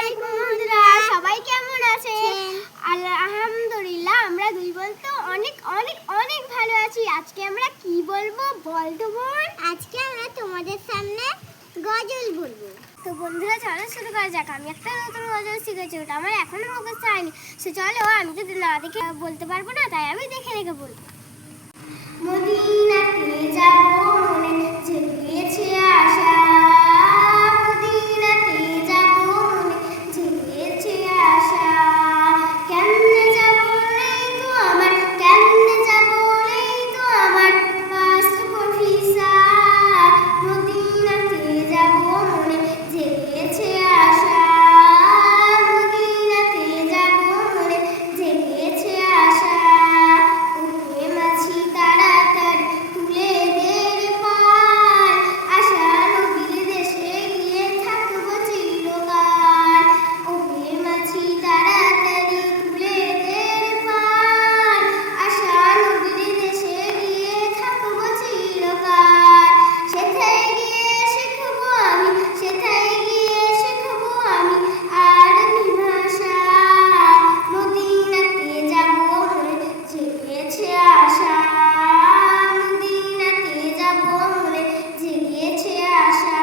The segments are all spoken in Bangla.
আলাইকুম বন্ধুরা, সবাই কেমন আছেন? আলহামদুলিল্লাহ, আমরা দুই বোন তো অনেক অনেক অনেক ভালো আছি। আজকে আমরা কি বলবো বলতো বোন? আজকে আমরা তোমাদের সামনে গজল বলবো। তো বন্ধুরা চলো শুরু করা যাক। আমি একটা নতুন গজল শিখেছি, ওটা আমার এখনো মুখস্থ হয়নি। চলো, আমি যদি না দেখে বলতে পারবো না, তাই আমি দেখে দেখে বলবো। মদিনাতে যাবো মনে জেগেছে আশা, মদিনাতে যাবো মনে জেগেছে আশা। কেমনে যাবো নেই তো আমার, কেমনে যাবো নেই তো আমার পাসপোর্ট ভিসা। মদিনাতে যাবো মনে জেগেছে আশা, মদিনাতে যাবো মনে জেগেছে আশা। ওরে মাছি তাড়াতাড়ি তুলে দে রে পাল, আশা নবীর দেশে গিয়ে থাকবো চিরকাল। ওরে মাছি তাড়াতাড়ি তুলে দে রে পাল, আশা নবীর দেশে গিয়ে থাকবো চিরকাল। সেথায় গিয়ে শিখবো আমি, সেথায় গিয়ে শিখবো আমি আরবি ভাষা। মদিনাতে যাবো মনে জেগেছে আশা, মদিনাতে যাবো মনে জেগেছে আশা।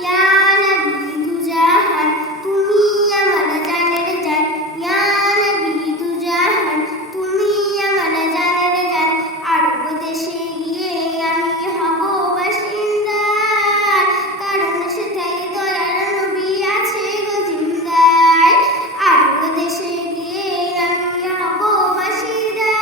ইয়া নবী দু জাহান, তুমি আমার জানের জান। ইয়া নবী দু জাহান, তুমি আমার জানের জান। আরব দেশে গিয়ে আমি হব বাসিন্দা, কারণ সেথায় দয়ার নবী আছে গো জিন্দায়। আরব দেশে গিয়ে আমি হব বাসিন্দা,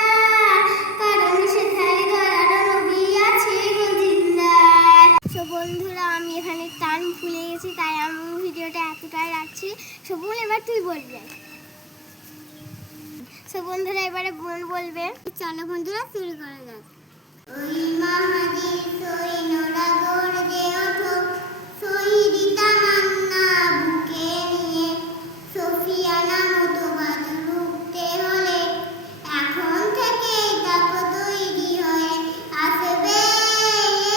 কারণ সেথায় দয়ার নবী আছে গো জিন্দায়। তো বন্ধুরা, আমি এখানে টান ভুলে গেছি, তাই আমি ভিডিওটা এতটাই রাখছি। সবুল, এবার তুই বলবি। বন্ধুরা এবারে বোন বলবে। চলো বন্ধুরা শুরু করা যাক। ওই মহাদেশ ওই নোরা গর্জে ওঠো, শহীদি তামান্না বুকে নিয়ে। সফিয়ানা মতো বাদল উঠতে হলে এখন থেকে দেখো তৈরি হয়ে আসবে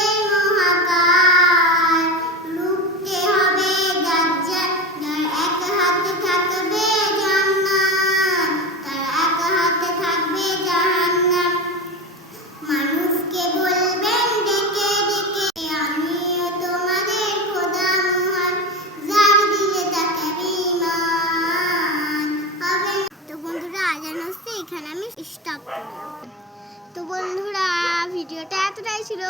এই মহাকাল। লুটতে হবে দাজ্জাল, যার এক হাতে থাকবে জান্নাত, তার এক হাতে থাকবে জাহান্নাম। মানুষকে বলবেন ডেকে ডেকে, আমিও তোমাদের খোদা মহান, যার দিলে তাকে ঈমান হবে। তো বন্ধুরা, আজান হচ্ছে, এখানে আমি স্টপ করলাম। তো বন্ধুরা, ভিডিওটা এতটাই ছিল।